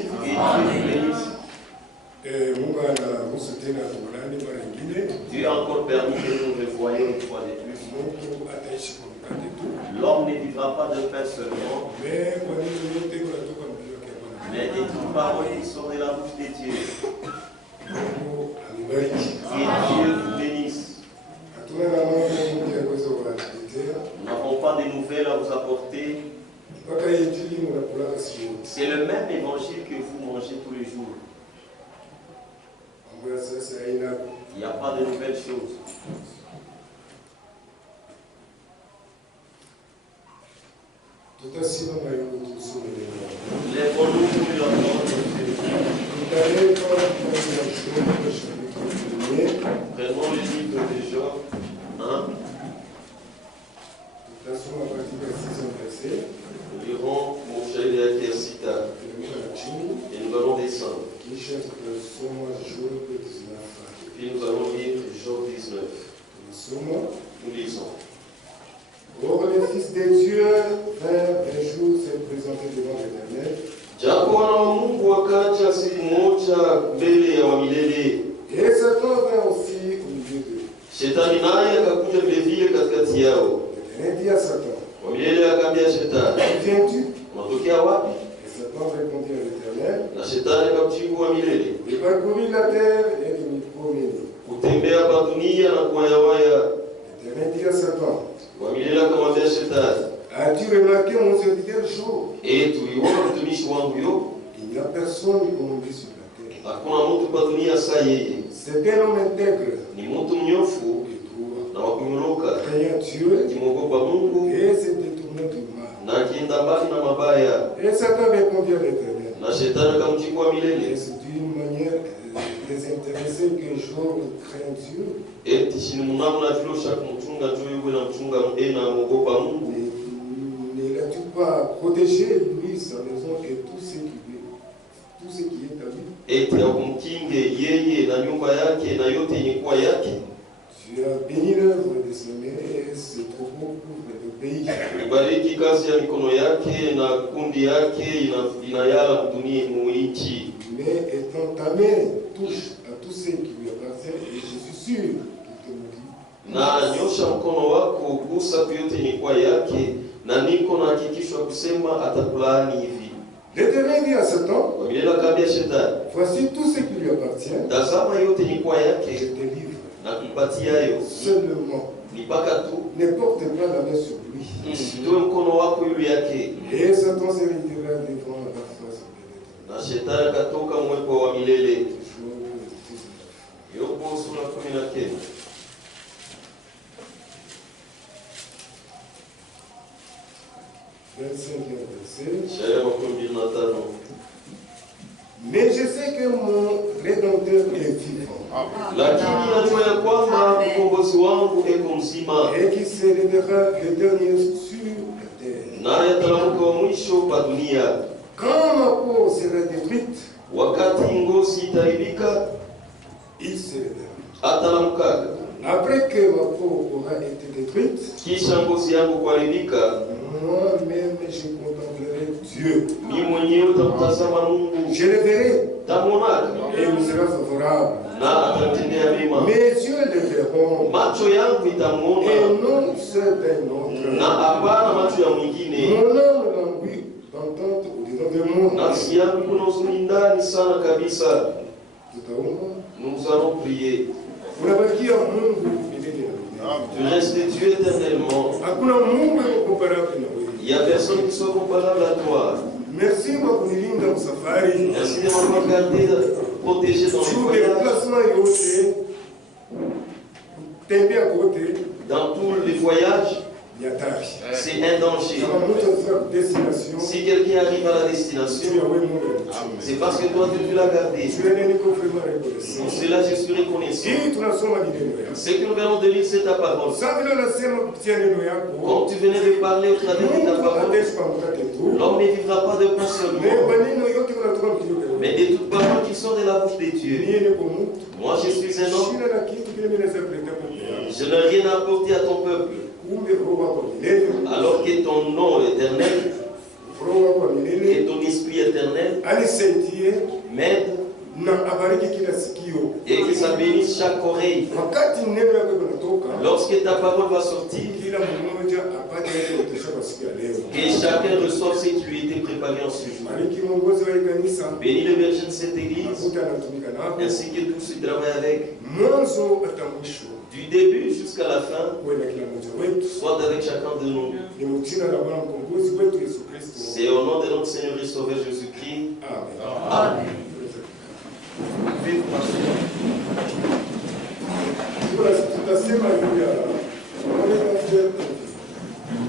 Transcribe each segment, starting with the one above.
asifiwe. Mungu anaruhusu tena tuonane mara nyingine. Dieu a encore permis que nous le voyions une fois de plus. Mungu ataishi kwa mkate tu. L'homme ne vivra pas de pain seulement, Mais kwa nini yote unatoka mbio kwa Bwana? mais des toutes paroles qui sont de la bouche de Dieu. Mungu anibariki. Que Dieu vous bénisse. Hatuna na mambo mengi ya kuweza kuwaletea. Nous n'avons pas de nouvelles à vous apporter. Mpaka injili mnakula siku yote. C'est le même évangile que vous mangez tous les jours. Mambo ya sasa haina. Il n'y a pas de nouvelles choses. Tutasimama yuko tusome neno. Lèvons-nous pour la parole de Dieu. Tutaleta kwa chapitre 1. Prenons le livre de Job 1. Tutasoma katika 6 verset. Nous lirons mon cher verset et nous allons descendre. Kisha tutasoma Job 19. Puis nous allons lire Job 19. Nous lisons. Or les fils de Dieu vinrent un jour se présenter devant l'Éternel. Japo wana wa Mungu wakaja siku moja mbele ya wamilele. Et Satan vint aussi au milieu d'eux. Shetani naye akakuja vile vile katikati yao. L'Éternel dit à Satan, Wamilele akaambia Shetani, viens-tu? unatokea wapi? Et Satan répondit à l'Éternel, Na Shetani akamjibu Wamilele, il parcourit la terre et il m'y promenait. kutembea kwa dunia na kuwayawaya. L'Éternel dit à Satan, Wamilele akamwambia Shetani, as-tu remarqué mon serviteur Job? tuliona mtumishi wangu Yobu, Il n'y a personne comme lui sur la terre. hakuna mtu kwa dunia saa yeye. C'est un homme intègre Ni mtu mnyofu et droit, na wakunyoroka, craignant Dieu akimwogopa Mungu et se détournant du mal. na akienda mbali na mabaya. Et Satan répondit à l'Éternel, Na Shetani akamjibu Wamilele, et c'est d'une manière désintéressée que Job craint Dieu. eti shini munamuna vile ushaka kumchunga juu yuko na mchunga na mwogopa Mungu. Ne l'as-tu pas protégé, lui, sa maison et tout ce qui est à lui? Eti akumkinge yeye na nyumba yake na yote yenye kuwa yake. Tu as béni l'œuvre de ses mains et ses troupeaux couvrent le pays. Ibariki kazi ya mikono yake na kundi yake inayala dunia muinchi. Mais étant ta main touche à tous ceux qui lui appartiennent, et je suis sûr qu'il te maudit. Na nyosha mkono wako gusa yote yenye kuwa yake, na niko na hakikisho kusema atakulaani hivi. L'Éternel dit à Satan, Wamilele akaambia Shetani, voici tout ce qui lui appartient, tazama yote yenye kuwa je yake te livre. na kumpatia hayo. Seulement, Ni mpaka tu ne porte pas la main sur lui. toe mkono wako yule yake. Et Satan se retira devant la face de l'Éternel. Na Shetani akatoka mwepo wa milele. Job 19. Yobu sura 19. Shairi makumi mbili na tano. Mais je sais que mon Rédempteur est vivant Lakini najua ya kwamba mkombozi wangu eko mzima, et qu'il se lèvera le dernier sur la terre. naye atalamuka wa mwisho pa dunia. Quand ma peau sera détruite, Wakati ngozi itaribika, il se lèvera. atalamuka. Après que ma peau aura été détruite, Kisha ngozi yangu kuharibika, moi-même je contemplerai Dieu. mimi mwenyewe utamtazama Mungu, Je le verrai tamonaka et il me sera favorable. na atatendea mema. Mes yeux le verront Macho yangu et itamwona non ceux d'un autre. na hapana macho ya mwingine. Mon âme languit d'entendre au-dedans de moi. Nafsi yangu kuna huzuni ndani sana kabisa. Tutaomba. Nous allons prier. Unabakia Mungu milele na milele. Tu restes Dieu éternellement. Hakuna Mungu comparable na wewe. Il n'y a personne qui soit comparable à toi. Merci kwa kunilinda msafari. Merci de m'avoir gardé, protégé dans le Shughuli voyage, plasma yote. Tembea kote dans tous les voyages. ni hatari. C'est un danger. Kama mtu anafika destination, Si quelqu'un arrive à la tu ya destination, wewe Mungu. c'est parce que toi tu l'as gardé. Tu es niko vraiment reconnaissant. Pour cela, je suis reconnaissant. Hii tunasoma ni neno yako. Ce que nous venons de lire, c'est ta parole. Sasa vile unasema kupitia neno yako. Comme tu venais de parler au travers de ta Mungu parole, ataishi kwa mkate tu. l'homme ne vivra pas de pain Mais seulement, maneno yote unatoka kinyume. mais de toutes paroles qui sont de la bouche de Dieu. Mimi niko mtu. Moi, je suis un homme. Shina na kitu kile mimi naweza kuleta mbele yako. Je n'ai rien à apporter à ton peuple. Kumbe roho wako milele. Alors que ton nom éternel Roho wa que milele ton esprit éternel anisaidie m'aide na abariki kila sikio. et que ça bénisse chaque oreille. Wakati neno yako linatoka, Lorsque ta parole va sortir, kila mmoja apate yale kutosha kwa siku ya leo. que chacun reçoive ce qui lui était préparé en ce jour. Bariki mwongozi wa hii kanisa, Bénis le berger de cette église, makuta anatumika nako ainsi que tous ceux qui travaillent avec, mwanzo hata mwisho. du début jusqu'à la fin, Wewe na kila mmoja wetu, soit avec chacun de nous. ni mjina la Bwana mkombozi wetu Yesu Kristo. C'est au nom de notre Seigneur et Sauveur Jésus-Christ. Amen. Amen. Vivre par cela. Tutasema juu ya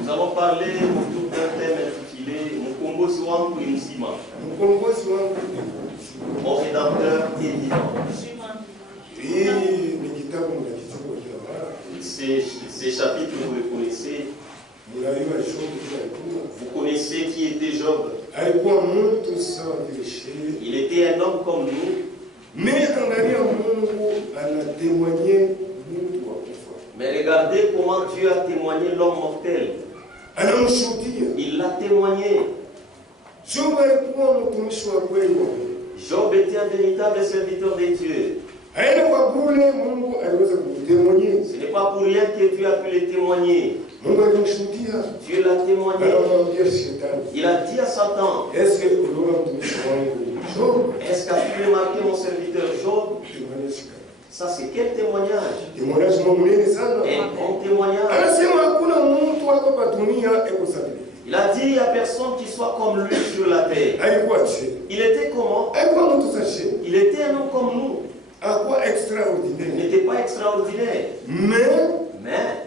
Nous allons parler autour d'un thème intitulé Mkombozi wangu ni mzima. mkombozi wangu. Mon rédempteur est vivant. Hii ni kitabu mnakichukua kila mara. Ces chapitres, vous les connaissez. Mnajua Job kila alikuwa. Vous connaissez qui était Job. Alikuwa mtu sawa vile shehe. Il était un homme comme nous. Mais angalia Mungu anatemwanye mtu wa kufa. Mais regardez comment Dieu a témoigné l'homme mortel. Anamshuhudia. Il l'a témoigné. Job alikuwa mtumishi wa kweli wa Mungu. Job était un véritable serviteur de Dieu. Haina kwa bure Mungu aliweza kumtemwanye. Ce n'est pas pour rien que Dieu a pu le témoigner. Mungu alimshuhudia. Dieu l'a témoigné. Anamwambia shetani, Il a dit à Satan, est-ce que uliona mtumishi wangu Job? est-ce qu'as-tu remarqué mon serviteur Job? Temwanye shika. Ça c'est quel témoignage? Temwanye mwenyewe sana. Un grand témoignage. Anasema hakuna mtu hapa pa dunia eko sabili. Il a dit, il n'y a personne qui soit comme lui sur la terre. Alikuwa che. Il était comment? Alikuwa mtu sache. Il était un homme comme nous. Alikuwa Il extraordinaire. n'était pas extraordinaire. Mais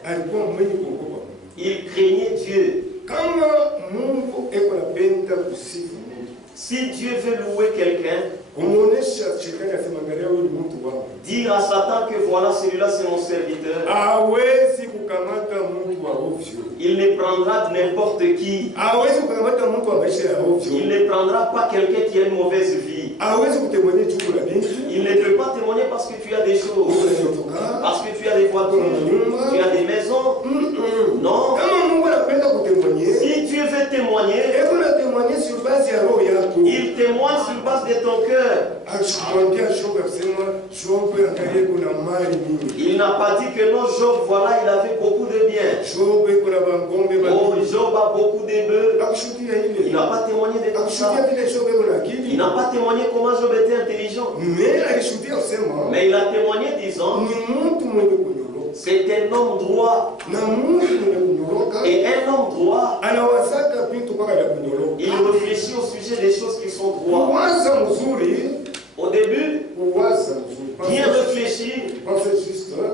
alikuwa mwenye kuogopa Mungu. il craignait Dieu. Kama Mungu eko napenda kusifu Mungu, Si Dieu veut louer quelqu'un, kumuonesha shetani asema angalia huyu ni mtu wangu, dire à Satan que voilà, celui-là c'est mon serviteur, hawezi kukamata mtu wa ovyo, il ne prendra n'importe qui. hawezi kukamata mtu wa maisha ya Il ovyo, ne prendra pas quelqu'un qui a une mauvaise vie. hawezi kutemwenye juku la binti, Il ne peut pas témoigner parce que tu as des choses, parce que tu as des voitures, tu as des maisons. Non. Kama Mungu anapenda kutemwenye, Si Dieu veut témoigner, eko na temwenye sur base ya roho yako. il témoigne sur base de ton cœur. Akamwambia Job akasema, Job angalia kuna mali mingi. Il n'a pas dit que non, Job, voilà, il avait beaucoup de biens. Job eko na bangombe Oh, bali. Job a beaucoup de bœufs. Akushuhudia Il ile. n'a pas témoigné de tout ça. Akushuhudia vile Job eko na Il akili. n'a pas témoigné comment Job était intelligent. Mais alishuhudia kusema, Mais il a témoigné disant, ni mtu mwenye kunyoroka. c'est un homme droit. Na mtu mwenye kunyoroka Et un homme droit, anawazaka vitu mpaka vya kunyoroka. il réfléchit au sujet des choses qui sont droits. Kuwaza mzuri, Au début, kuwaza mzuri. bien réfléchir, Pensez juste, hein?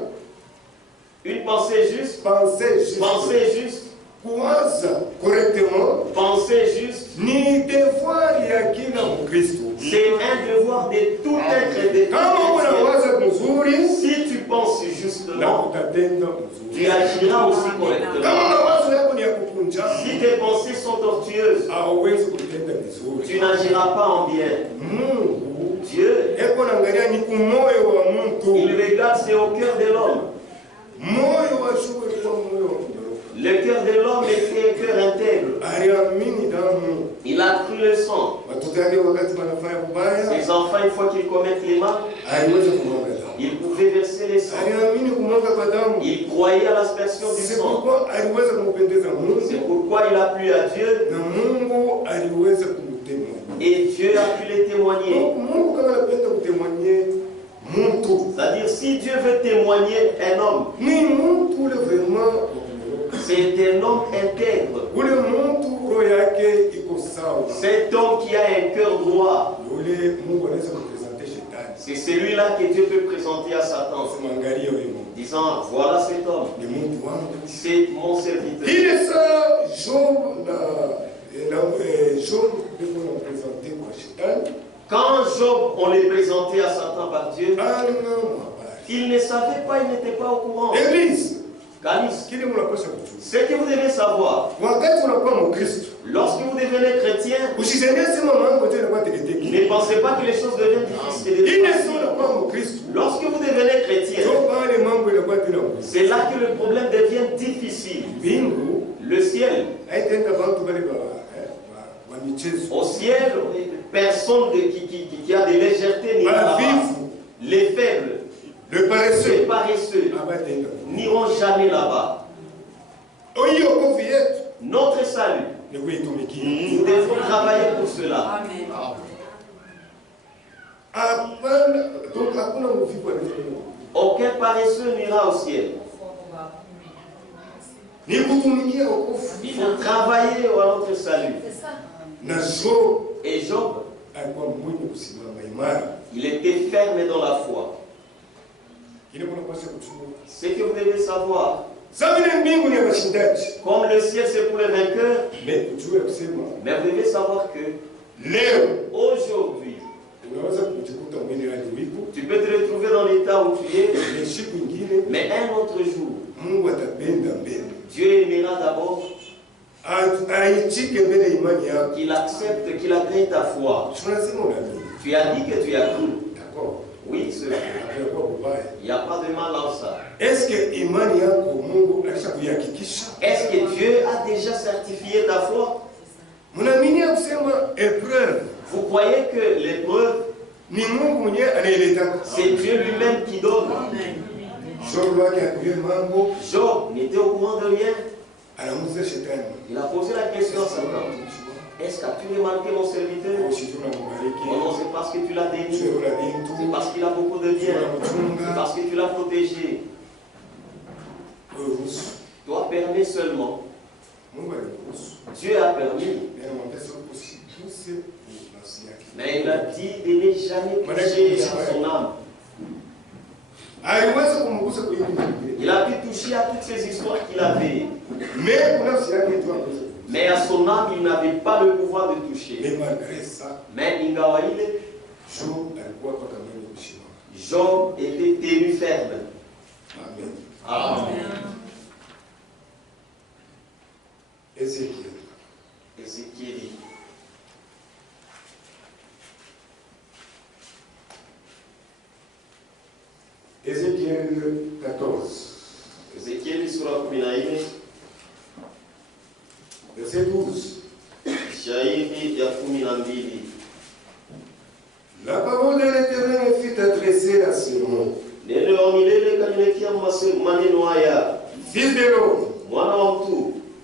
une pensée juste, Pensez juste. pensée juste, Kuwaza correctement pensée juste. ni devoir ya kila Mkristo. C'est un devoir de tout être de Kama tout chrétien. unawaza mzuri Si tu penses na justement, utatenda tu mzuri. agiras aussi Kama correctement. mawazo yako ni ya kukunja, Si tes pensées sont tortueuses, hauwezi kutenda vizuri. tu n'agiras pas en bien. Mungu Dieu, eko naangalia ni kumoyo wa mtu. il regarde, c'est au cœur de l'homme. Moyo wa Job ulikuwa moyo wa kunyoroka. Le cœur de l'homme était un cœur intègre. Aliamini damu. Il a cru le sang. Watoto wake wakati wanafanya kubaya, Ses enfants, une fois qu'ils commettent les mal, aliweza kumwaga damu. ils pouvaient verser les sangs. Aliamini kumwaga kwa damu. Il croyait à l'aspersion du C'est sang. pourquoi aliweza kumpendeza C'est Mungu pourquoi il a plu à Dieu na Mungu aliweza kumtemwa. et Dieu a pu les témoigner. Donc Mungu kama anapenda kutemwanye mtu, C'est-à-dire, si Dieu veut témoigner un homme, ni mtu ule vraiment wa kunyoroka. c'est un homme intègre. Ule mtu roho yake iko sawa. Cet homme qui a un cœur droit, Ule Mungu anaweza kupresente shetani. c'est celui-là que Dieu peut présenter à Satan, Sema angalia wewe Mungu. disant, voilà cet homme, Ni mtu wangu. c'est mon serviteur. Ile saa Job Job ndiko na presente kwa shetani. Quand Job, on les présentait à Satan par Dieu, Ana habari. il ne savait pas, il n'était pas au courant. Église, Calice, kile mnapaswa kujua. ce que vous devez savoir, Wakati unakuwa Mkristo, lorsque vous devenez chrétien, usiseme sema mambo tena kwa teketeke. ne pensez pas que les choses deviennent difficiles. Ile sio unakuwa Mkristo. Lorsque vous devenez chrétien, Sio pale mambo inakuwa tena ngumu. c'est là que le problème devient difficile. Mbingu Le ciel, haitaenda bantu bale Au ciel, personne qui a des légèretés n'ira là-bas. Les faibles, les paresseux n'iront jamais là-bas. Notre salut, nous devons travailler pour cela. Aucun paresseux n'ira au ciel. Il faut travailler à notre salut. Et Job, il était ferme dans la foi. Ce que vous devez savoir, comme le ciel c'est pour les vainqueurs, mais vous devez savoir que aujourd'hui, tu peux te retrouver dans l'état où tu es, mais un autre jour, Dieu aimera d'abord qu'il accepte, qu'il agrée ta foi. Tu as dit que tu as cru. Oui, c'est vrai. Il n'y a pas de mal en ça. Est-ce que Dieu a déjà certifié ta foi? Vous croyez que l'épreuve, c'est Dieu lui-même qui donne? Job n'était au courant de rien. Il a posé la question à Satan. Est-ce que tu remarqué mon serviteur? Oh non, c'est parce que tu l'as béni. C'est parce qu'il a beaucoup de biens. C'est parce que tu l'as protégé. Toi, permets seulement. Dieu a permis. Mais il a dit de ne jamais toucher à son âme. Il a pu toucher à toutes ces histoires qu'il avait. Mais à son âme, il n'avait pas le pouvoir de toucher. Mais Ingawaïle, Job était tenu ferme. Amen. Amen. Ézéchiel. Ézéchiel 14. Ézéchiel sura 14. Verset 12. Shairi ya 12. La parole de l'Éternel fut adressée à Simon. Neno la milele kaniletea maneno haya. Fils de l'homme, Mwana wa mtu,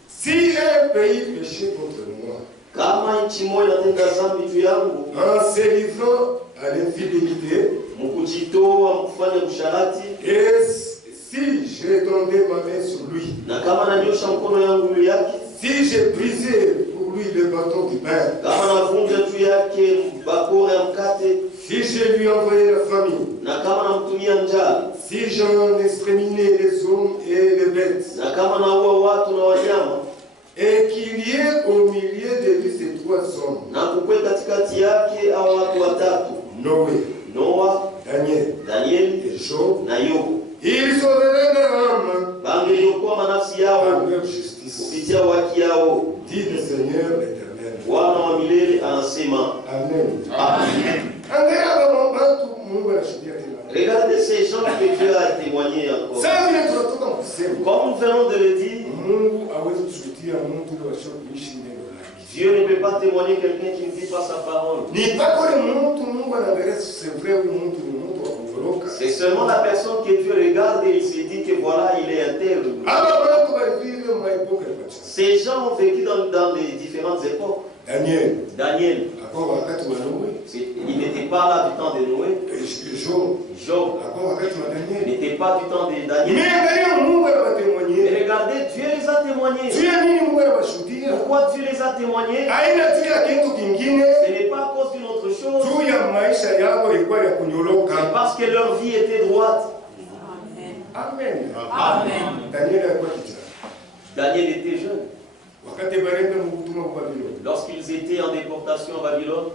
si un pays péchait contre moi, kama nchi moja inatenda dhambi juu yangu, en se livrant à l'infidélité, mkujitoa mkufanya usharati, et si je tendais ma main sur lui, na kama nanyosha mkono yangu juu yake, si je brisais pour lui le bâton du pain, kama navunja juu yake bakora ya mkate, si je lui envoyais la famine, na kama namtumia njaa, si j'en exterminais les hommes et les bêtes, na kama naua watu na wanyama, et qu'il y ait au milieu de lui ces trois hommes, na kukwe katikati yake au watu watatu, Noé, Noa, Daniel et Job, na Yobu, ils sauveraient leur âme bangeliokoa manafsi yao par leur justice, kupitia haki yao. dit le Seigneur l'Éternel. Bwana wa milele anasema. Amen. Amen. Regardez ces gens que Dieu a témoigné encore. Comme nous venons de le dire, Dieu ne peut pas témoigner quelqu'un qui ne dit pas sa parole. C'est seulement la personne que Dieu regarde et il se dit que voilà, il est intègre. Ces gens ont vécu dans les différentes époques. Daniel, il n'était pas là du temps de Noé. Job n'était pas du temps de Daniel. Mais regardez, Dieu les a témoignés. Pourquoi Dieu les a témoignés? Ce n'est pas à cause d'une autre chose. C'est parce que leur vie était droite. Amen. Amen. Daniel était jeune. Lorsqu'ils étaient en déportation à Babylone,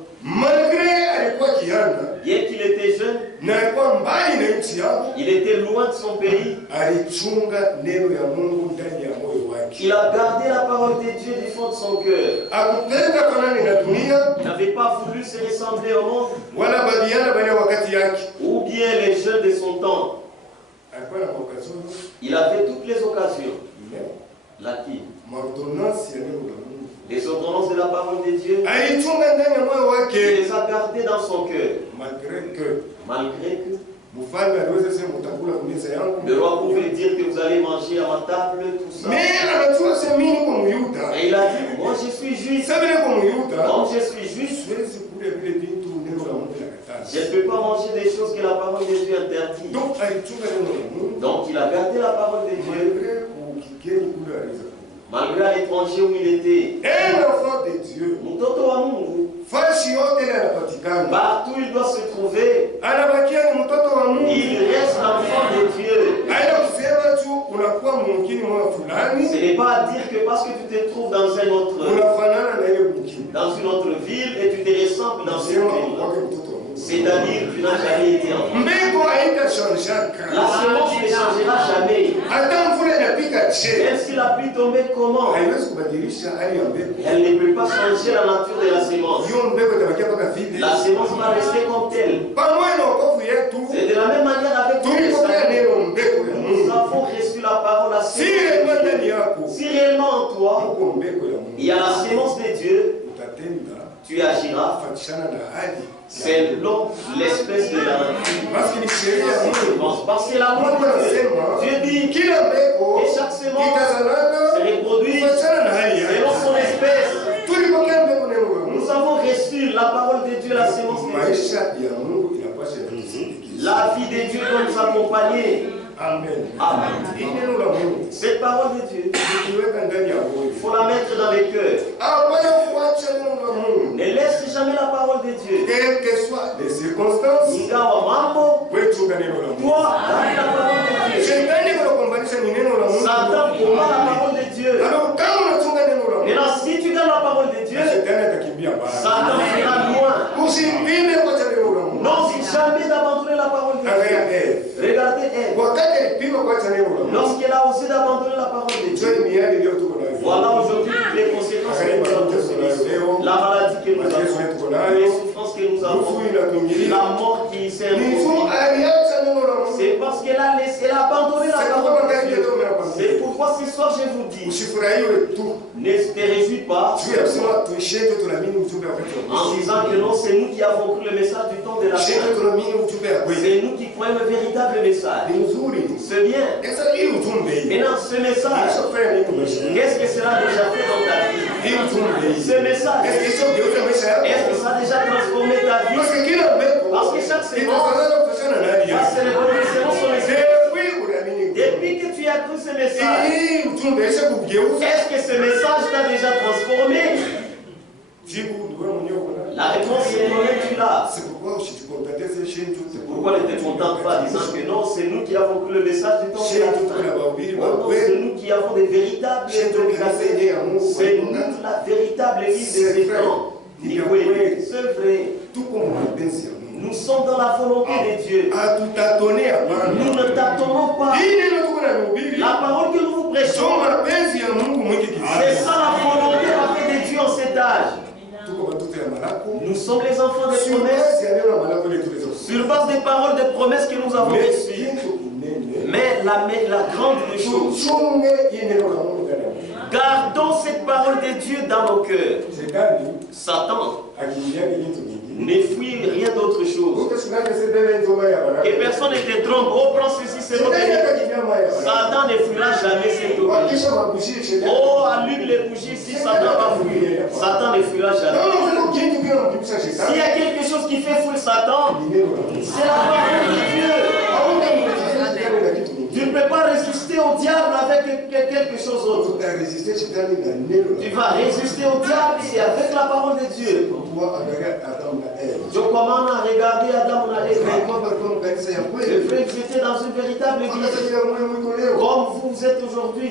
bien qu'il était jeune, il était loin de son pays. Il a gardé la parole de Dieu du fond de son cœur. Il n'avait pas voulu se ressembler au monde, ou bien les jeunes de son temps. Il avait toutes les occasions. Laquelle? Les ordonnances de la parole de Dieu, il les a gardées dans son cœur. Malgré que le roi pouvait dire que vous allez manger à ma table, tout ça. Et il a dit, moi je suis juif. Comme je suis juif, je ne peux pas manger des choses que la parole de Dieu interdit. Donc il a gardé la parole de Dieu. Malgré à l'étranger où il était. Un enfant de Dieu. Partout il doit se trouver. Il reste l'enfant de Dieu. Ce n'est pas à dire que parce que tu te trouves dans une autre ville et tu te ressembles dans cette ville. C'est-à-dire que tu n'as jamais été enfant. La semence ne changera jamais. Même si la pluie tombait comment? Elle ne peut pas changer la nature de la semence. La semence va rester comme telle. C'est de la même manière avec nous. Nous avons reçu la parole à ce moment. Si réellement en toi, il y a la semence de Dieu, tu agiras selon l'espèce de la nature. Parce que l'amour de Dieu dit que chaque semence se reproduit selon son espèce. Nous avons reçu la parole de Dieu, la semence de Dieu. La vie de Dieu doit nous accompagner. Amen. Amen. Cette parole de Dieu, il faut la mettre dans les cœurs. Ne laisse jamais la parole de Dieu. Quelles que soient les circonstances, toi, garde la parole de Dieu. Satan combat la parole de Dieu. Maintenant, si tu gardes la parole de Dieu, Satan sera loin. Non, si jamais d'abandonner la parole de Dieu. Regardez Ève. Lorsqu'elle a osé d'abandonner la parole de Dieu, voilà aujourd'hui toutes les conséquences que nous avons subies. La maladie que nous avons, les souffrances que nous avons, la mort qui s'est imposée. C'est parce qu'elle a abandonné la parole de Dieu. C'est pourquoi ce soir je vous dis, ne te réjouis pas en disant que non, c'est nous qui avons cru le message du temps de la fin. C'est nous qui croyons le véritable message. C'est bien. Maintenant, ce message, qu'est-ce que cela a déjà fait dans ta vie? Ce message, est-ce que ça a déjà transformé ta vie? Parce que chaque séquence va se révéler selon son message. Depuis que tu as cru ce message, est-ce que ce message t'a déjà transformé? La réponse est non, tu l'as. C'est pourquoi ne te contente pas en disant que non, c'est nous qui avons cru le message du temps de la fin. C'est nous qui avons des véritables prédicateurs. C'est nous la véritable église des écrans. C'est vrai. Nous sommes dans la volonté de Dieu. Nous ne tâtonnons pas. La parole que nous vous prêchons, c'est ça la volonté de Dieu en cet âge. Nous sommes les enfants des promesses sur base des paroles des promesses que nous avons reçues. Mais la grande des choses, gardons cette parole de Dieu dans nos cœurs. Satan ne fuit rien d'autre chose. Que personne ne te trompe. Oh, prends ceci, c'est notre Satan ne fuira jamais cette obéissance. Oh, allume les bougies si Satan va fuir. Satan ne fuira jamais. S'il y a quelque chose qui fait fuir Satan, c'est la parole de Dieu. Tu ne peux pas résister au diable avec quelque chose d'autre. Tu vas résister au diable, c'est avec la parole de Dieu. Je commande à regarder Adam et Ève. Le frère, vous étiez dans une véritable église. Comme vous êtes aujourd'hui.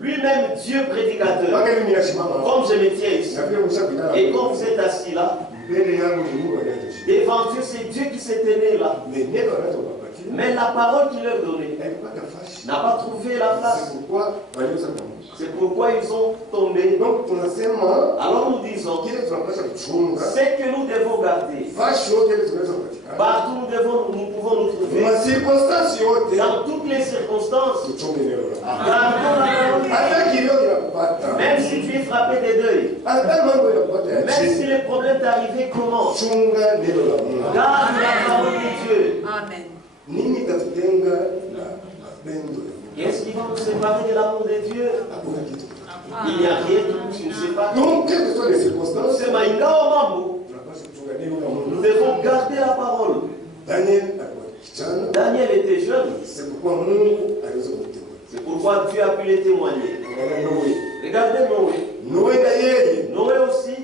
Lui-même, Dieu prédicateur. Comme je me tiens ici. Et quand vous êtes assis là, devant Dieu, c'est Dieu qui s'est tenu là. Mais la parole qu'il leur donnait n'a pas trouvé la place. C'est pourquoi ils ont tombé. Alors nous disons, c'est que nous devons garder. Partout nous pouvons nous trouver. Dans toutes les circonstances, gardons la parole. Même si tu es frappé des deuils, même si les problèmes t'arrivent, comment? Garde la parole de Dieu. Amen. Qu'est-ce qui va nous séparer de l'amour de Dieu? Il n'y a rien qui nous sépare. Donc, quelles que soient les circonstances, nous devons garder la parole. Daniel était jeune. C'est pourquoi Dieu a pu les témoigner. Regardez Noé. Noé aussi,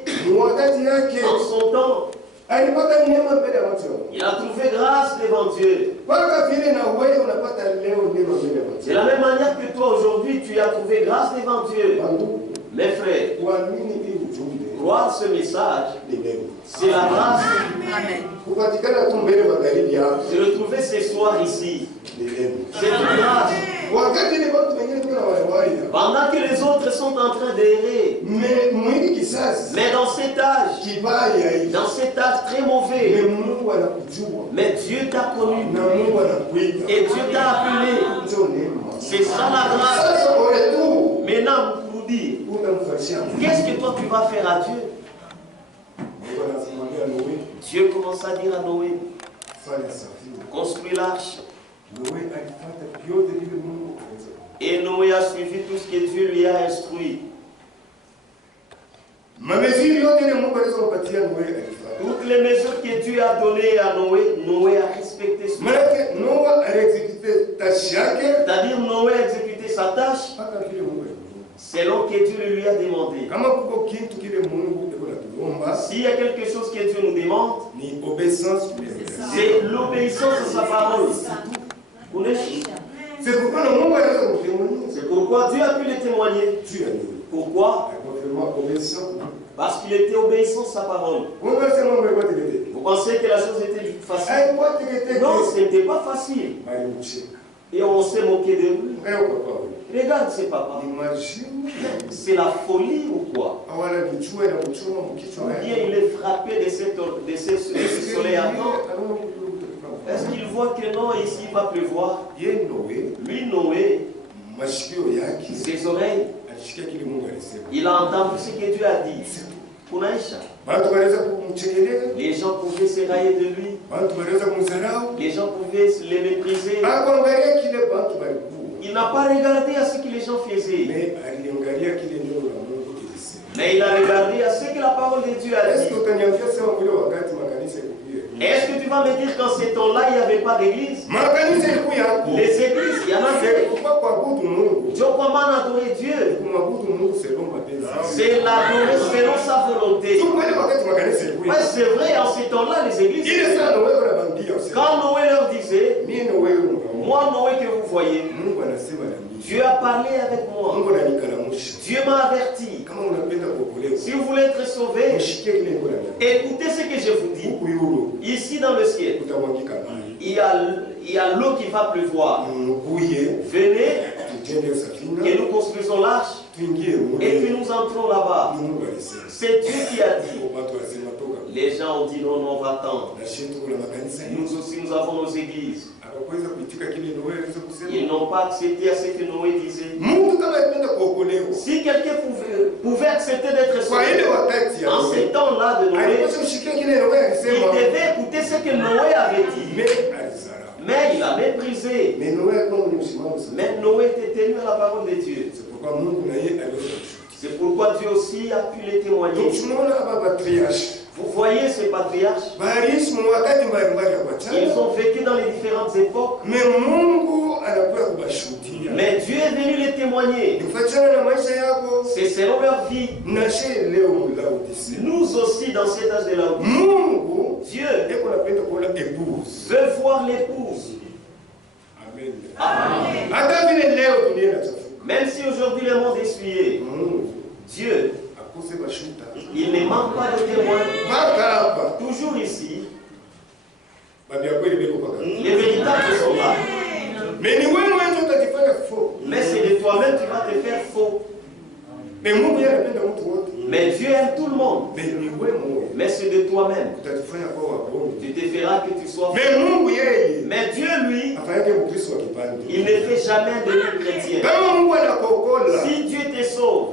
en son temps, il a trouvé grâce devant Dieu. De la même manière que toi aujourd'hui, tu as trouvé grâce devant Dieu. Mes frères, croire ce message, c'est la grâce. Se retrouver ce soir ici, c'est une grâce. Pendant que les autres sont en train d'errer, mais dans cet âge très mauvais, mais Dieu t'a connu et Dieu t'a appelé. C'est ça la grâce. Maintenant, pour vous dire, qu'est-ce que toi tu vas faire à Dieu? Dieu commence à dire à Noé, construis l'arche. Et Noé a suivi tout ce que Dieu lui a instruit. Toutes les mesures que Dieu a données à Noé, Noé a respecté cela. C'est-à-dire Noé a exécuté sa tâche selon que Dieu le lui a demandé. S'il y a quelque chose que Dieu nous demande, c'est l'obéissance à sa parole. C'est pourquoi Dieu a pu les témoigner. Pourquoi? Parce qu'il était obéissant à sa parole. Vous pensez que la chose était facile? Non, ce n'était pas facile. Et on s'est moqué de lui. Regarde ses papas. C'est la folie ou quoi? Ou bien il est frappé de ce soleil ardent. Est-ce qu'il voit que non, ici il va pleuvoir? Lui, Noé, ses oreilles, il a entendu ce que Dieu a dit. Les gens pouvaient se railler de lui. Les gens pouvaient les mépriser. Il n'a pas regardé à ce que les gens faisaient. Mais il a regardé à ce que la parole de Dieu a dit. Est-ce que tu vas me dire qu'en ces temps-là, il n'y avait pas d'église? Les églises, il y en avait. Dieu comment adorer Dieu? C'est l'adorer selon sa volonté. Ouais, c'est vrai, en ces temps-là, les églises. Quand Noé leur disait, moi Noé que vous voyez, Dieu a parlé avec moi. Dieu m'a averti. Si vous voulez être sauvé, écoutez ce que je vous dis. Ici dans le ciel, il y a l'eau qui va pleuvoir. Venez, et nous construisons l'arche, et puis nous entrons là-bas. C'est Dieu qui a dit. Les gens ont dit non, non, on va attendre. Nous aussi, nous avons nos églises. Ils n'ont pas accepté à ce que Noé disait. Si quelqu'un pouvait accepter d'être sauvé en ces temps-là de Noé, il devait écouter ce que Noé avait dit. Mais il a méprisé. Mais Noé était tenu à la parole de Dieu. C'est pourquoi Dieu aussi a pu les témoigner. Vous voyez ces patriarches, ils ont vécu dans les différentes époques. Mais Dieu est venu les témoigner. C'est selon leur vie. Nous aussi, dans cet âge de la vie, Dieu veut voir l'épouse. Amen. Même si aujourd'hui le monde est essuyé, Dieu, il ne manque pas de témoins. Toujours ici, les véritables miracles sont là. Mais c'est de toi-même tu vas te faire faux. Mais Dieu aime tout le monde. Mais c'est de toi-même. Tu te feras que tu sois faux. Mais Dieu, lui, il ne fait jamais de nous chrétiens. Si Dieu te sauve,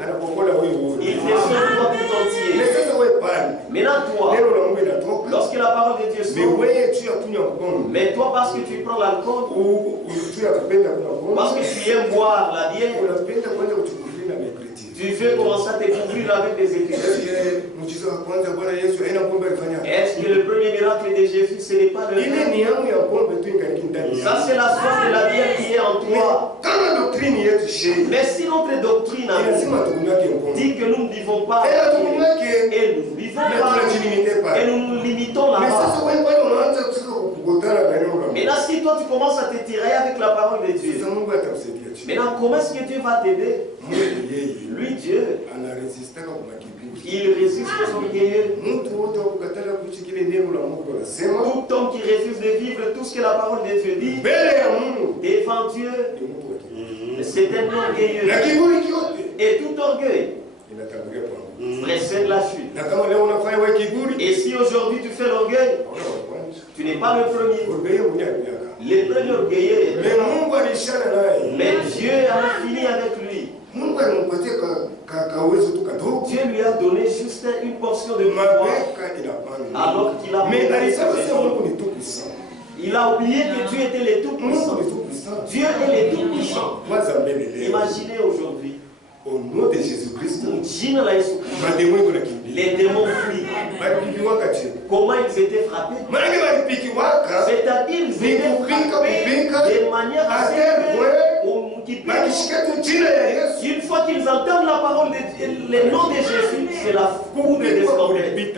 il te sauve toi tout entier. Maintenant toi, lorsque la parole de Dieu sauve, mais toi parce que tu prends l'alcool, parce que tu aimes boire la bière, tu veux commencer à te couvrir avec des écritures. Est-ce que le premier miracle de Jésus, ce n'est pas le ça c'est la soif de la bière qui est en toi. Mais si notre doctrine dit que nous ne vivons pas et nous vivons pas et nous nous limitons là-bas. Maintenant si toi tu commences à te tirer avec la parole de Dieu, maintenant comment est-ce que Dieu va t'aider? Lui Dieu, il résiste aux orgueilleux. Tout homme qui refuse de vivre tout ce que la parole de Dieu dit devant Dieu, c'est un orgueilleux. Et tout orgueil précède la chute. Et si aujourd'hui tu fais l'orgueil, tu n'es pas le premier. Les premiers orgueilleux. Mais Dieu a fini avec lui. Dieu lui a donné juste une portion de pouvoir alors qu'il a il a oublié que Dieu était le tout-puissant. Dieu est le tout-puissant. Imaginez aujourd'hui, au nom de Jésus-Christ, les démons fuient. Comment ils étaient frappés? C'est-à-dire qu'ils étaient frappés de manière assez une fois qu'ils entendent la parole, le nom de Jésus, c'est la foudre d'escambette.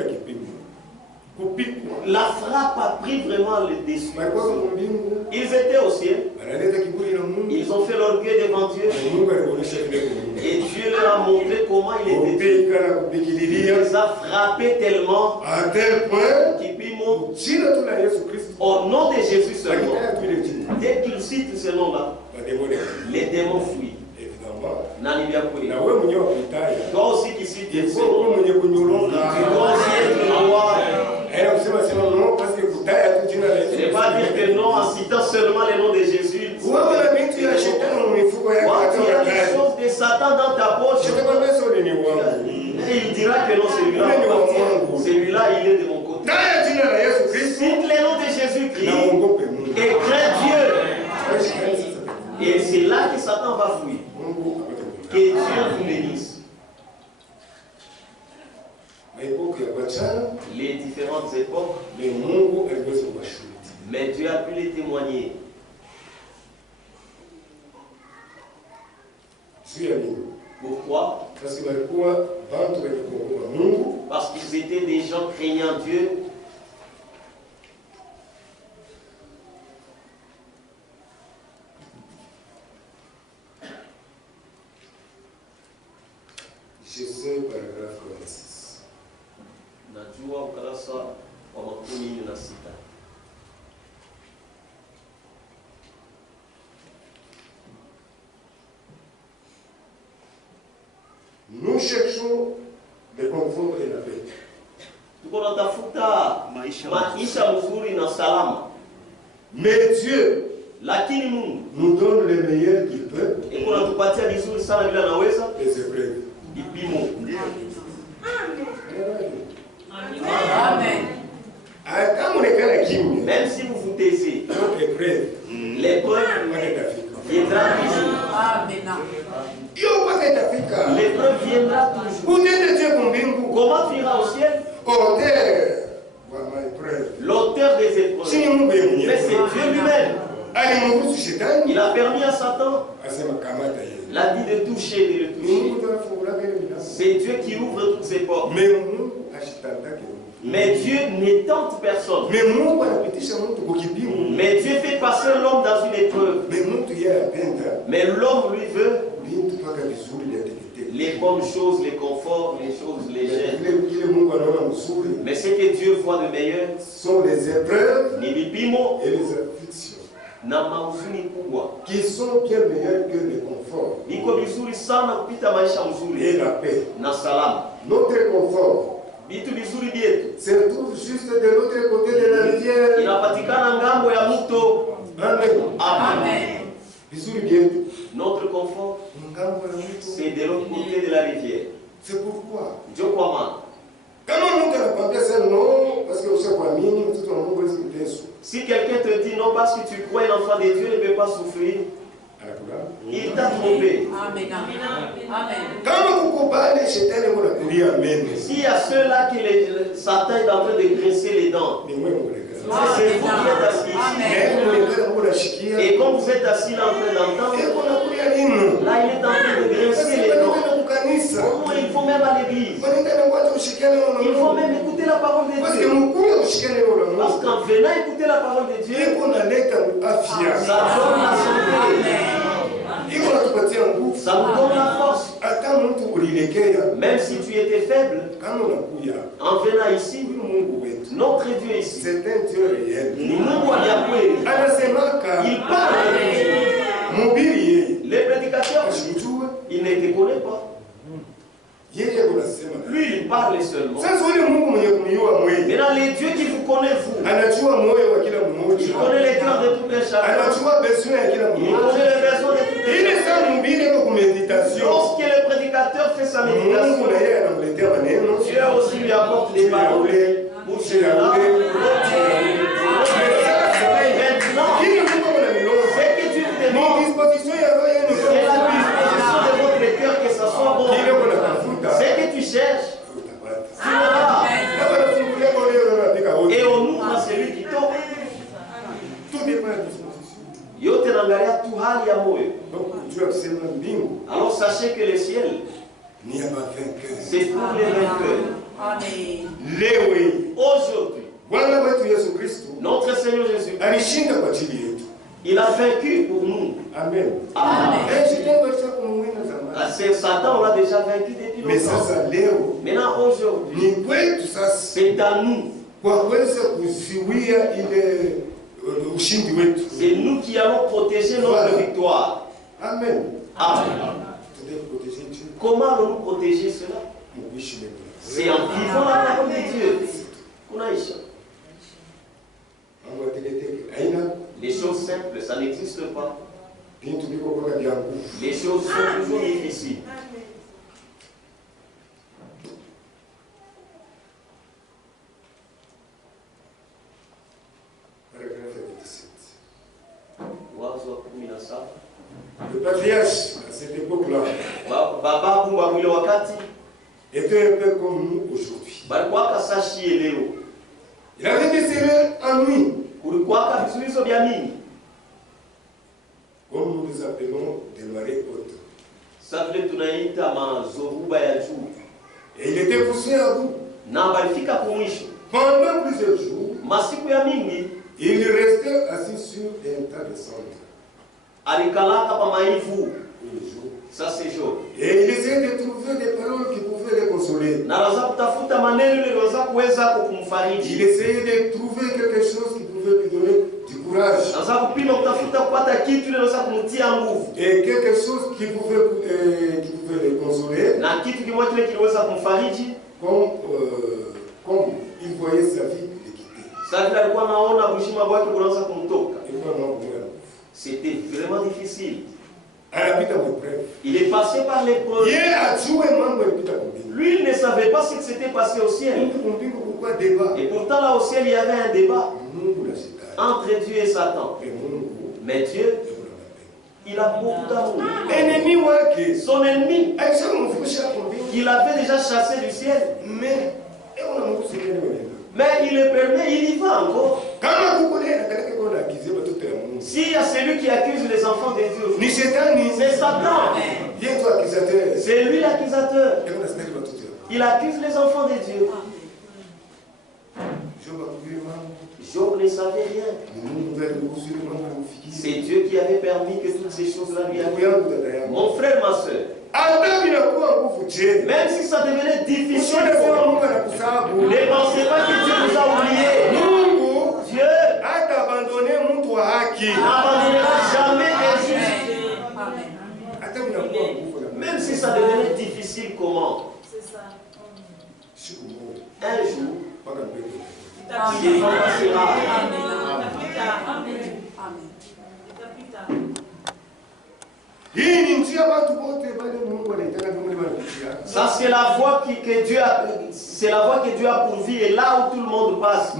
La frappe a pris vraiment le dessus. Ils étaient au ciel. Ils ont fait l'orgueil devant Dieu. Et Dieu leur a montré comment il était. Il les a frappés tellement à tel point au nom de Jésus seulement. Dès qu'ils citent ce nom-là, les démons fuient. Toi aussi qui cites ce nom, tu dois aussi être roi. Je ne vais pas dire que non en citant seulement le nom de Jésus. Tu as des choses de Satan dans ta poche. Et il dira que non, celui-là, celui-là, il est de mon côté. Cite le nom de Jésus-Christ et crains Dieu. Et c'est là que Satan va fuir. Que Dieu vous bénisse. Les différentes époques, mais Dieu a pu les témoigner. Pourquoi? Parce qu'ils étaient des gens craignant Dieu. Jésus, paragraphe 46. Najua ukurasa wa 16. Nous cherchons le confort et la paix. Tuko natafuta maisha mzuri na salama. Mais Dieu, lakini Mungu nous donne le meilleur qu'il peut. Et anatupatia vizuri sana bila anaweza. Les épreuves. Vipimo. Amen. Même si vous vous taisez, l'épreuve viendra toujours. L'épreuve viendra toujours. Comment tu iras au ciel? L'auteur des épreuves. Mais c'est Dieu lui-même. Il a permis à Satan. Il a dit de toucher, de le toucher. C'est Dieu qui ouvre toutes ses portes. Mais Dieu ne tente personne. Mais Dieu fait passer l'homme dans une épreuve. Mais l'homme lui veut les bonnes choses, les conforts, les choses légères. Mais ce que Dieu voit de meilleur sont les épreuves et les afflictions. na mahuzuni kubwa, qui sont bien meilleurs que le confort biko vizuri sana kupita maisha mzuri et la paix. na salama. Notre confort Vitu vizuri vyetu se trouve juste de l'autre côté de la rivière. inapatikana ngambo ya mto. Amen. Amen. Vizuri vyetu Notre confort, ngambo ya mto. c'est de l'autre côté de la rivière. C'est pourquoi Ndio kwa maana kama mtu anakwambia sasa no parce que ushakuamini mtoto wa Mungu hawezi kuteswa, si quelqu'un te dit non parce que tu crois un enfant de Dieu ne peut pas souffrir, anakudanganya. il t'a trompé. Amen. Amen. Kama kukubali shetani kuna kulia amen. S'il y a ceux-là qui Satan est en train de grincer les dents, Ni wewe unakana. c'est vous qui êtes assis ici. Et quand vous êtes assis là en train d'entendre, là il est en train de grincer les dents. Oh, il faut même à l'église. Il faut même écouter la parole de Dieu. Parce qu'en venant écouter la parole de Dieu, ça donne la santé. Ça nous donne la force. Même si tu étais faible, en venant ici, notre Dieu ici, c'est un Dieu réel. Il parle. Les prédicateurs, ils ne te connaissent pas. Lui, il parle seulement. Maintenant, les dieux qui vous connaissent, vous, il connaît les cœurs de tout un chacun. Il connaît les besoins de tout un chacun. Lorsque le prédicateur fait sa méditation, Dieu aussi lui apporte les paroles pour cela. Maintenant, ce que Dieu te demande, c'est la disposition de votre cœur que ça soit bon. Ce que tu cherches, tu l'auras. Et on ouvre celui qui tombe. Yote naangalia tu hali ya moyo. Alors sachez que le ciel, c'est pour les vainqueurs. Aujourd'hui, notre Seigneur Jésus, il a vaincu pour nous. Amen. Satan, on l'a déjà vaincu depuis longtemps. Maintenant, aujourd'hui, c'est à nous. C'est nous qui allons protéger notre victoire. Amen. Amen. Comment allons-nous protéger cela? C'est en vivant la parole de Dieu. Les choses simples, ça n'existe pas. Les choses sont toujours difficiles. Le patriarche, à cette époque-là, était un peu comme nous aujourd'hui. Il avait des erreurs en lui. Comme nous les appelons des marées hautes. Et il était poussé à bout. Pendant plusieurs jours, il restait assis sur un tas de cendres. Ça c'est Job. Et il essayait de trouver des paroles qui pouvaient le consoler. Il essayait de trouver quelque chose qui pouvait lui donner du courage. Et quelque chose qui pouvait le consoler. Comme il voyait sa vie le quitter. C'était vraiment difficile. Il est passé par l'épreuve. Lui, il ne savait pas ce qui s'était passé au ciel. Et pourtant, là au ciel, il y avait un débat entre Dieu et Satan. Mais Dieu, il a beaucoup d'amour. Son ennemi, qu'il avait déjà chassé du ciel. Mais il le permet, il y va encore. S'il y a celui qui accuse les enfants de Dieu, c'est Satan. C'est lui l'accusateur. Il accuse les enfants de Dieu. Job ne savait rien. C'est Dieu qui avait permis que toutes ces choses-là lui arrivent. Mon frère, ma soeur, même si ça devenait difficile, ne pensez pas que Dieu nous a oubliés. Dieu n'a abandonné si ça devenait difficile, comment? C'est ça. Un jour, il va passer là. Ça c'est la voie que Dieu a, c'est la voie que Dieu a pourvue et là où tout le monde passe.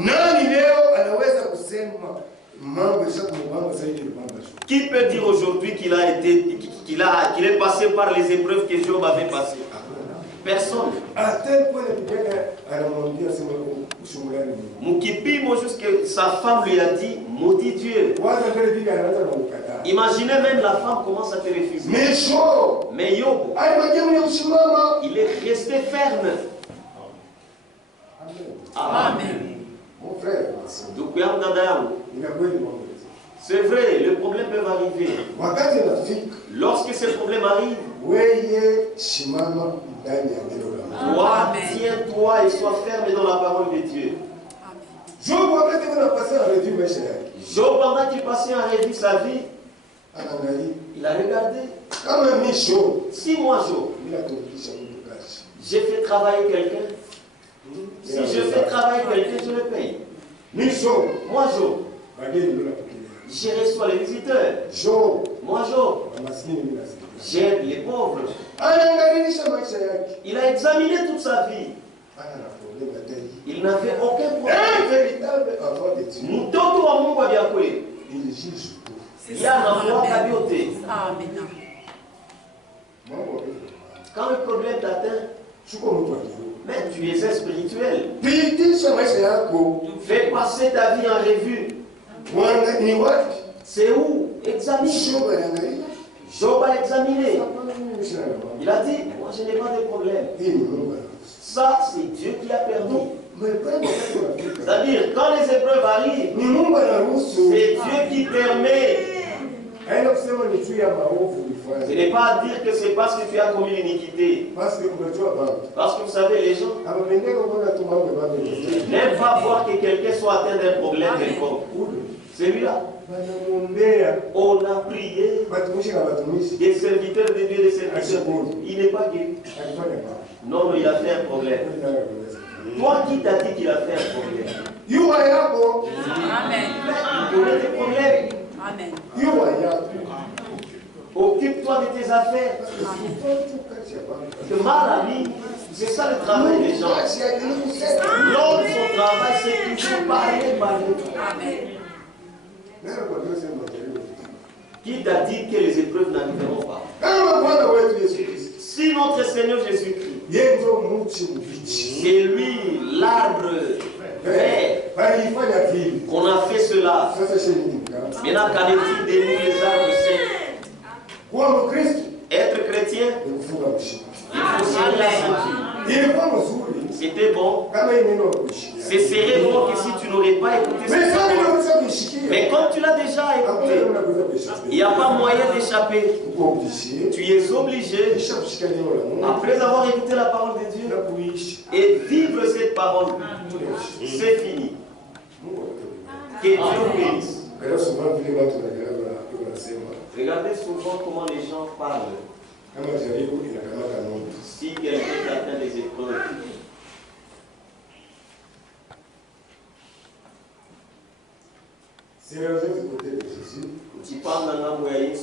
Qui peut dire aujourd'hui qu'il a été, qu'il est passé par les épreuves que Job avait passées? Personne. Moukipimo, jusque sa femme lui a dit, maudit Dieu. Imaginez même la femme commence à te refuser. Mais Job, il est resté ferme. Amen. Mon frère, c'est vrai, les problèmes peuvent arriver. Lorsque ces problèmes arrivent, toi, tiens-toi et sois ferme dans la parole de Dieu. Job, pendant qu'il passait en revue sa vie, il a regardé. Si moi, Job, j'ai fait travailler quelqu'un, si je fais travailler quelqu'un, je le paye. Moi, Job, je reçois les visiteurs. Moi, Job, j'aide les pauvres. Il a examiné toute sa vie. Il n'avait aucun problème. Il y a un endroit kabioté. Quand le problème t'atteint, mais tu es un spirituel. Fais passer ta vie en revue. C'est où? Examine. Job a examiné. Il a dit, moi je n'ai pas de problème. Ça, c'est Dieu qui a permis. C'est-à-dire, quand les épreuves arrivent, c'est Dieu qui permet. Ce n'est pas à dire que c'est parce que tu as commis l'iniquité. Parce que vous savez, les gens n'aiment pas voir que quelqu'un soit atteint d'un problème quelconque. Celui-là, on a prié des serviteurs de Dieu, des serviteurs. Il n'est pas guéri. Non, il a fait un problème. Toi qui t'as dit qu'il a fait un problème? Amen. Il connaît des problèmes. Amen. Occupe-toi de tes affaires. Le mal ami, c'est ça le travail des gens. L'homme, son travail, c'est toujours parler. Amen. Qui t'a dit que les épreuves n'arriveront pas? Si notre Seigneur Jésus-Christ, c'est lui l'arbre vert qu'on a fait cela. Maintenant, qu'en est-il de nous les arbres secs? Être chrétien, il faut serrer la ceinture. C'était bon. Ce serait bon que si tu n'aurais pas écouté ça. Mais comme tu l'as déjà écouté, il n'y a pas moyen d'échapper. Tu es obligé, après avoir écouté la parole de Dieu, et vivre cette parole. C'est fini. Que Dieu bénisse. Regardez souvent comment les gens parlent. Si quelqu'un atteint des épreuves, c'est la raison du côté de Jésus. Tu parles dans la moyenne.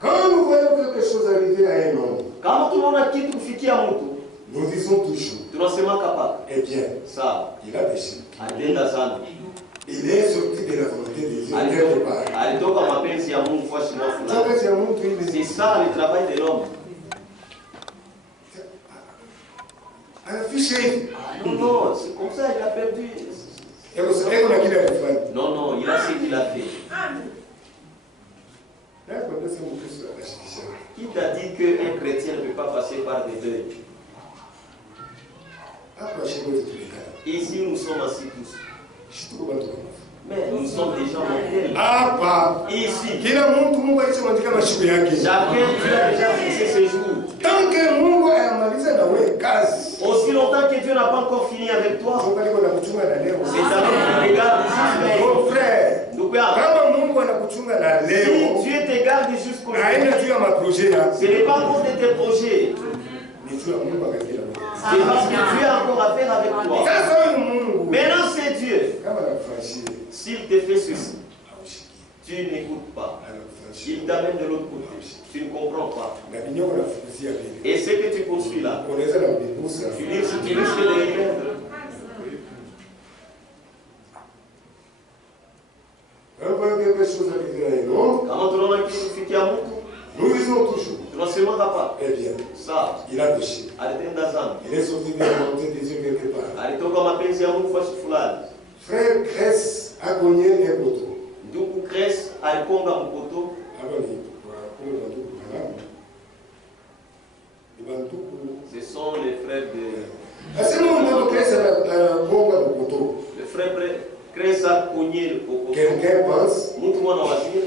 Quand nous voyons quelque chose arriver à un homme, nous disons toujours, eh bien, ça, il a péché. Il est sorti de la volonté de Dieu. C'est ça le travail de l'homme. Non, c'est comme ça, il a perdu. Non, il a ce qu'il a fait. Qui t'a dit qu'un chrétien ne peut pas passer par des deuils? Ici, nous sommes assis tous. Mais nous sommes des gens mortels. Ici, chacun Dieu a déjà fixé ses jours. Aussi longtemps que Dieu n'a pas encore fini avec toi, c'est avec le regard du frère. Ce n'est pas à cause de tes projets. C'est parce que Dieu a encore affaire avec toi. Maintenant c'est Dieu. S'il te fait ceci, tu n'écoutes pas. Il t'amène de l'autre côté. Tu ne comprends pas. Et ce que tu poursuis là, tu risques de les perdre. Kama tunaona kitu kufikia Mungu, nous disons toujours, tunasema hapa, eh bien, sawa, il a péché. alitenda dhambi. Il est sorti de la volonté des yeux quelque part. Alitoka mapenzi ya Mungu fasi fulani. Frère Grèce a cogné un poteau. Ndugu Grèce alikonga mkoto. Ce sont les frères de... À ce moment, Grèce a cogné un poteau. Le frère Grèce a cogné le poteau. Quelqu'un pense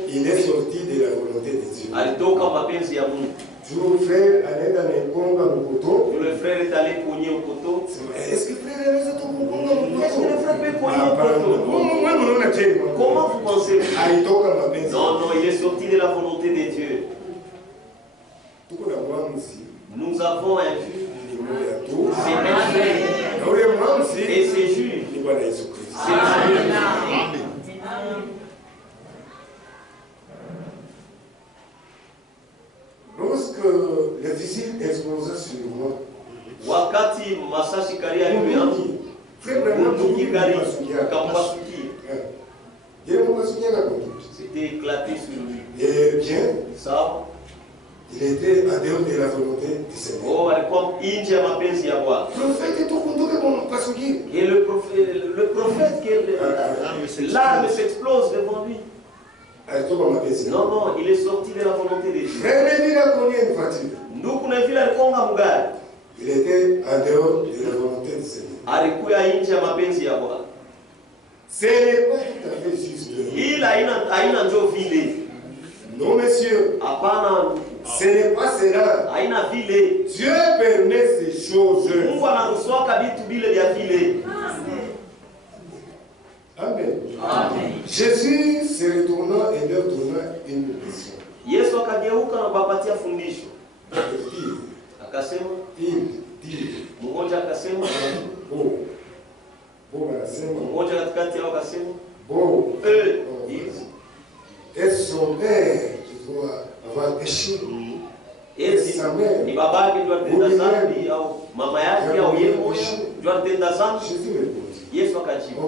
il est sorti de la volonté de Dieu. Alitoka mapenzi ya Mungu. Le frère allait dans le conga au poteau. Le frère est allé cogner au poteau. Est-ce que le frère est resté au conga au poteau? Est-ce que le frère peut cogner au poteau? Comment vous pensez? Non, non, il est sorti de la volonté de Dieu. Nous avons un juge. C'est un juge. Et c'est juge. C'est un juge. Lorsque les disciples exposaient sur moi, wakati masashi kari alipoanza, bunduki kari kampasuki, c'était éclaté sur lui. Et bien, ça, il était en dehors de la volonté du Seigneur. Oh, alikuwa nje ya mapenzi ya Bwana. Et le prophète, l'arme s'explose devant lui. Non, non, il est sorti de la volonté de Dieu. Il était en dehors de la volonté du Seigneur. Alikuwa nje ya mapenzi ya Bwana. Ce n'est pas tout à fait juste. Il haina njo vile. Non, monsieur. Hapana. Ce n'est pas cela. Haina vile. Dieu permet ces choses. Mungu anaruhusu vitu vile vya vile. Amen. Amen. Jésus se retournant et leur donna une mission. Yesu akageuka na kuwapatia fundisho. Akasema, mmoja akasema, mmoja katikati yao akasema, et son père qui doit avoir péché. Ni babake ndio alitenda dhambi au mama yake au yeye ndio alitenda dhambi? Yesu akajibu,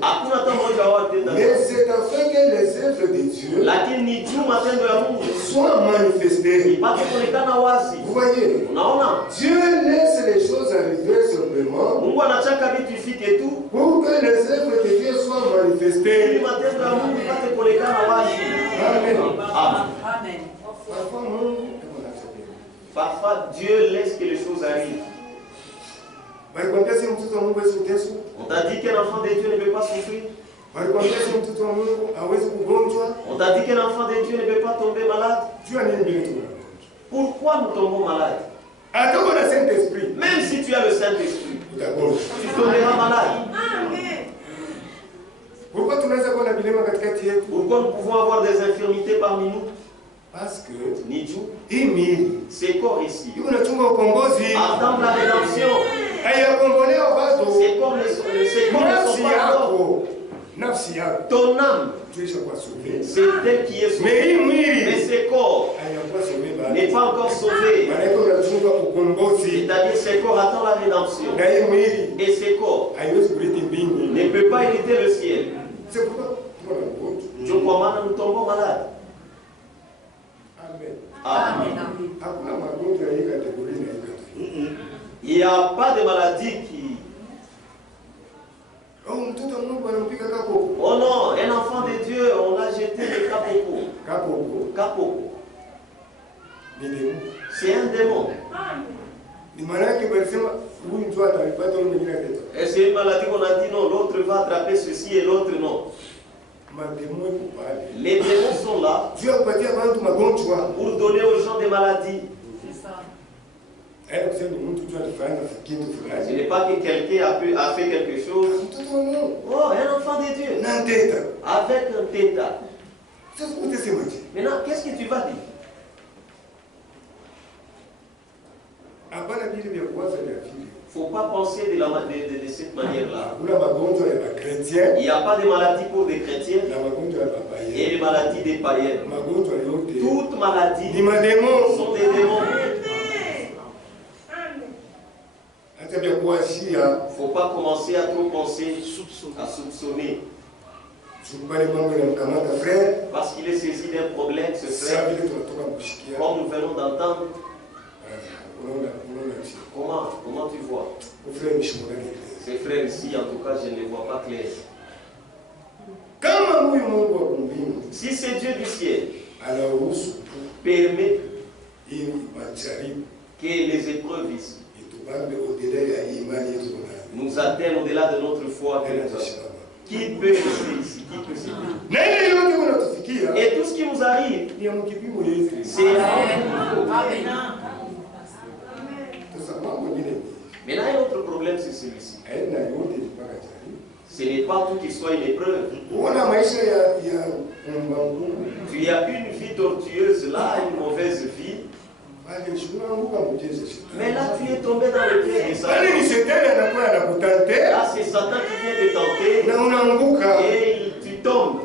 hakuna hata mmoja wao alitenda dhambi. Mais c'est afin que les œuvres de Dieu lakini ni juu matendo ya Mungu soient manifestées. Ipate kuonekana wazi. Vous voyez? Unaona? Dieu laisse les choses arriver simplement. Mungu anataka vitu ifike tu pour que les œuvres de Dieu soient manifestées. Ili matendo ya Mungu ipate kuonekana wazi. Amen. Amen. Parfois Dieu laisse que les choses arrivent. On t'a dit qu'un enfant de Dieu ne peut pas souffrir. On t'a dit qu'un enfant de Dieu ne peut pas tomber malade. Pourquoi nous tombons malades? Même si tu as le Saint-Esprit, tu tomberas malade. Pourquoi nous pouvons avoir des infirmités parmi nous? Parce que ces corps ici attendent la rédemption. Ces corps ne sont pas encore. Ton âme, c'est elle qui est sauvée. Mais ces corps n'est pas encore sauvé. C'est-à-dire ces corps attendent la rédemption. Et ces corps ne peuvent pas hériter le ciel. C'est pourquoi nous tombons malades. Amen. Il n'y a pas de maladie qui... Oh non, un enfant de Dieu, on l'a jeté le capoko. C'est un démon. Et c'est une maladie qu'on a dit non, l'autre va attraper ceci et l'autre non. Les démons sont là pour donner aux gens des maladies. Ce n'est pas que quelqu'un a fait quelque chose. Oh, un enfant de Dieu. Avec un tétat. Maintenant, qu'est-ce que tu vas dire? Il ne faut pas penser de cette manière-là. Il n'y a pas de maladie pour des chrétiens et des maladies des païens. Toutes maladies sont des démons. Il ne faut pas commencer à trop penser, à soupçonner. Parce qu'il est saisi d'un problème, ce frère, comme nous venons d'entendre. Comment tu vois? Ces frères ici, en tout cas, je ne les vois pas clairs. Si c'est Dieu du ciel permet que les épreuves ici nous atteignent au-delà de notre foi, qui peut rester ici? Qui peut s'aider? Et tout ce qui nous arrive, c'est maintenant, un autre problème, c'est celui-ci. Ce n'est pas tout qui soit une épreuve. Tu as une vie tortueuse là, une mauvaise vie. Mais là, tu es tombé dans le piège de Satan. Là, c'est Satan qui vient te tenter et tu tombes.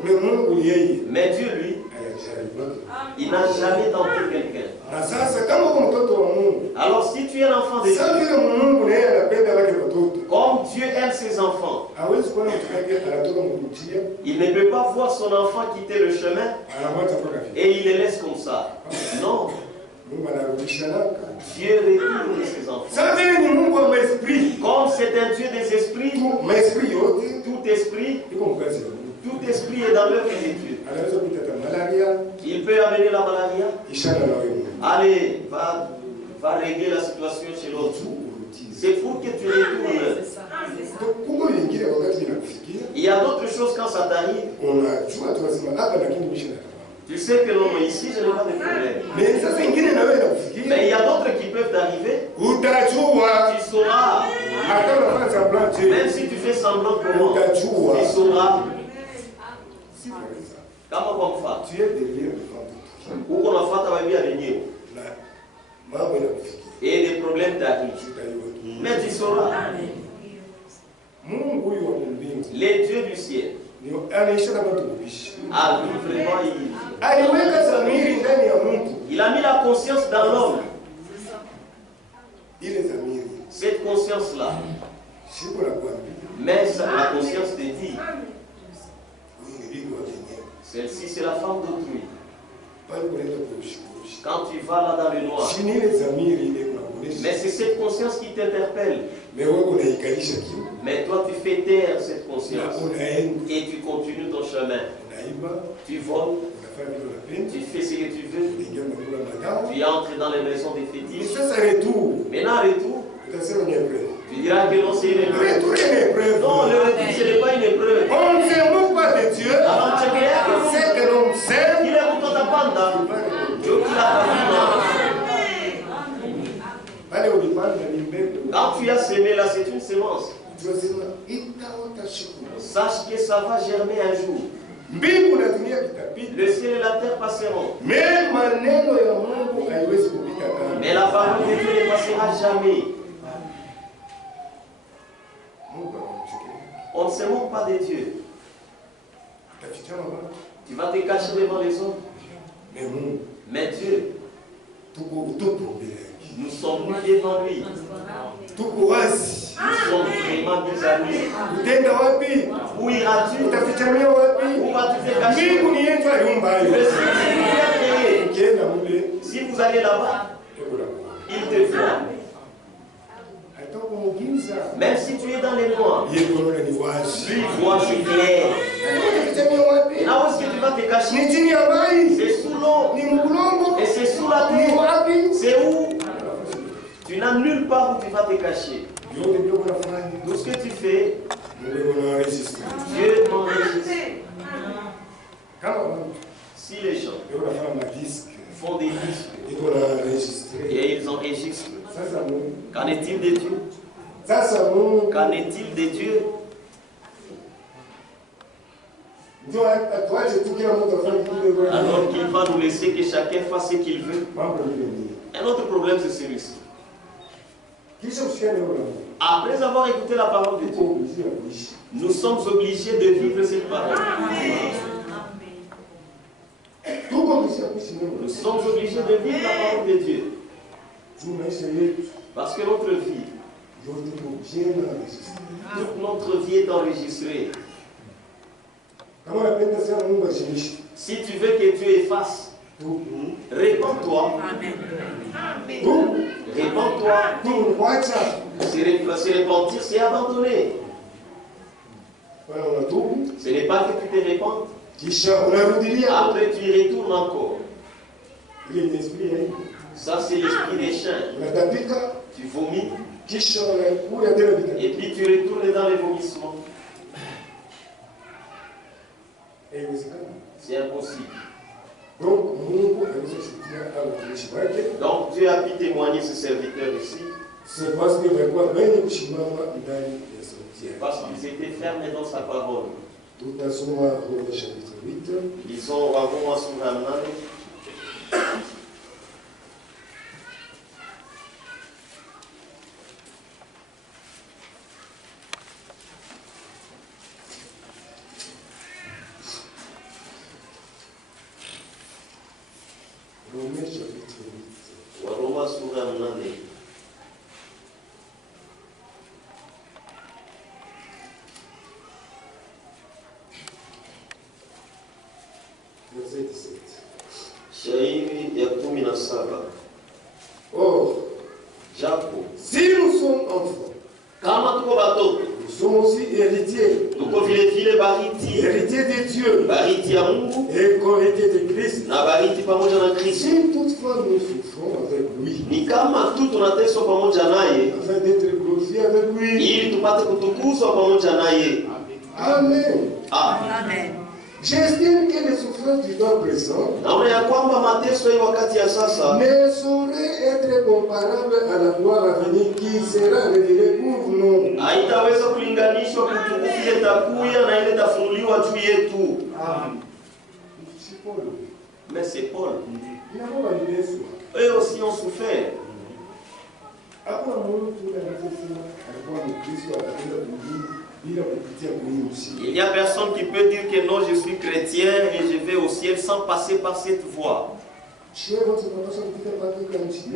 Mais Dieu, lui, il n'a jamais tenté quelqu'un. Alors si tu es un enfant de Dieu, comme Dieu aime ses enfants, il ne peut pas voir son enfant quitter le chemin et il les laisse comme ça. Non. Dieu retourne ses enfants. Comme c'est un Dieu des esprits, tout esprit est dans l'œuvre de Dieu. Il peut amener la malaria. Allez, va régler la situation chez l'autre. C'est pour que tu retournes. Il y a d'autres choses quand ça t'arrive. Tu sais que non, ici, je n'ai pas de problème. Mais il y a d'autres qui peuvent t'arriver. Tu sauras. Même si tu fais semblant pour moi, tu sauras. Kama kwa mfano, huko unafuata Biblia yenyewe et des problèmes t'arrivent, mais tu sauras. Les dieux du ciel a vu vraiment, il a mis la conscience dans l'homme. Cette conscience-là, mais la conscience te dit, celle-ci c'est la femme d'autrui. Quand tu vas là dans le noir, mais c'est cette conscience qui t'interpelle. Mais toi tu fais taire cette conscience et tu continues ton chemin. Tu voles, tu fais ce que tu veux, tu entres dans les maisons des fétiches. Maintenant retour, tu diras que non, c'est une épreuve. Non, le retour, ce n'est pas une épreuve. On ne se moque pas de Dieu. Alors, tu c'est que l'on sait. Il est pour ta bande. Dieu qui l'a quand tu as semé là, c'est une semence. Sache que ça va germer un jour. Le ciel et la terre passeront. Mais la parole de Dieu ne passera jamais. On ne se moque pas de Dieu. Tu vas te cacher devant les hommes. Mais Dieu, nous sommes mis devant lui. Nous sommes vraiment mis à lui. Où iras-tu? Où vas-tu te cacher? Si vous allez là-bas, il te voit. Même si tu es dans les noirs, lui voit, c'est clair. Et là où est-ce que tu vas te cacher? C'est sous l'eau. Et c'est sous la terre. C'est où? Tu n'as nulle part où tu vas te cacher. Tout ce que tu fais, Dieu t'enregistre. Si les gens font des disques et ils enregistrent, qu'en est-il de Dieu? Qu'en est-il de Dieu? Alors qu'il va nous laisser que chacun fasse ce qu'il veut. Un autre problème, c'est celui-ci. Après avoir écouté la parole de Dieu, nous sommes obligés de vivre cette parole. Nous sommes obligés de vivre la parole de Dieu. Parce que notre vie, toute notre vie est enregistrée. Si tu veux que Dieu efface, répands-toi. Répands-toi. Se repentir, c'est abandonner. Ce n'est pas que tu te répandes. Après, tu y retournes encore. Ça, c'est l'esprit des chiens. Tu vomis. Et puis tu retournes dans les vomissements. C'est impossible. Donc Dieu a pu témoigner ce serviteur ici. C'est parce que parce qu'ils étaient fermés dans sa parole. Lisons Roma chapitre 8. Lisons Roma sura 8. Roma sura 8. Shairi ya 17. Or, Japo, si nous sommes enfants, kama tuko batoto, nous sommes aussi héritiers. Tuko vile vile bariti. Héritiers de Dieu. Bariti ya Mungu. Et co-héritiers de Christ. Na bariti pamoja na Kristo. Si toutefois nous souffrons avec lui. Ni kama tu tunateswa pamoja naye. Afin d'être glorifiés avec lui. Ili tupate kutukuzwa pamoja naye. Amen. Amen. J'estime que les souffrances du temps présent ne sauraient être comparables à la gloire à venir qui sera révélée pour nous. C'est Paul. Mais c'est Paul. Eux aussi ont souffert. Il n'y a personne qui peut dire que non, je suis chrétien et je vais au ciel sans passer par cette voie.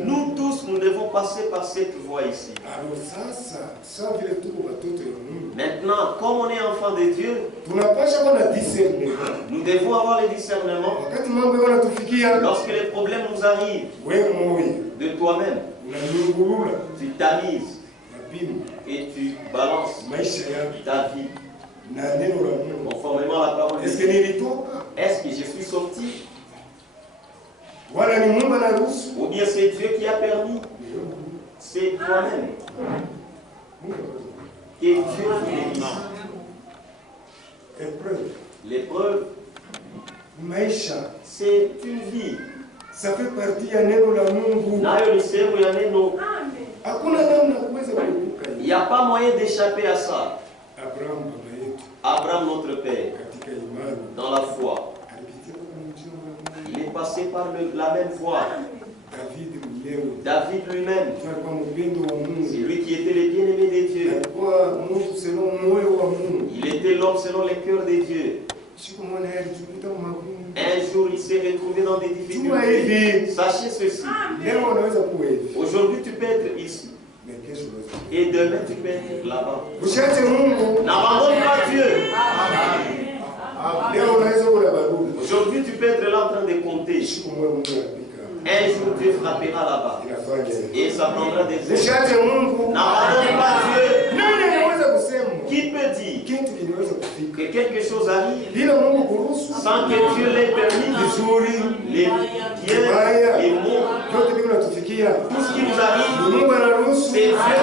Nous tous, nous devons passer par cette voie ici. Maintenant, comme on est enfant de Dieu, nous devons avoir le discernement. Lorsque les problèmes nous arrivent, de toi-même, tu t'amuses et tu balances ta vie conformément à la parole de Dieu. Est-ce que je suis sorti? Ou bien c'est Dieu qui a permis? C'est toi-même. Que Dieu vous bénisse. L'épreuve, c'est une vie. Ça fait partie ya neno la Mungu. Il n'y a pas moyen d'échapper à ça. Abraham, notre père, dans la foi, il est passé par la même voie. David lui-même, c'est lui qui était le bien-aimé de Dieu. Il était l'homme selon les cœurs de Dieu. Un jour, il s'est retrouvé dans des difficultés. Sachez ceci. Aujourd'hui, tu peux être ici. Et demain, tu peux être là-bas. N'abandonne pas Dieu. Aujourd'hui, tu peux être là en train de compter. Un jour, Dieu frappera là-bas. Et ça prendra des heures. N'abandonne pas Dieu. Qui peut dire que quelque chose arrive sans que Dieu l'ait permis? Les biens, les maux, tout ce qui nous arrive, c'est Dieu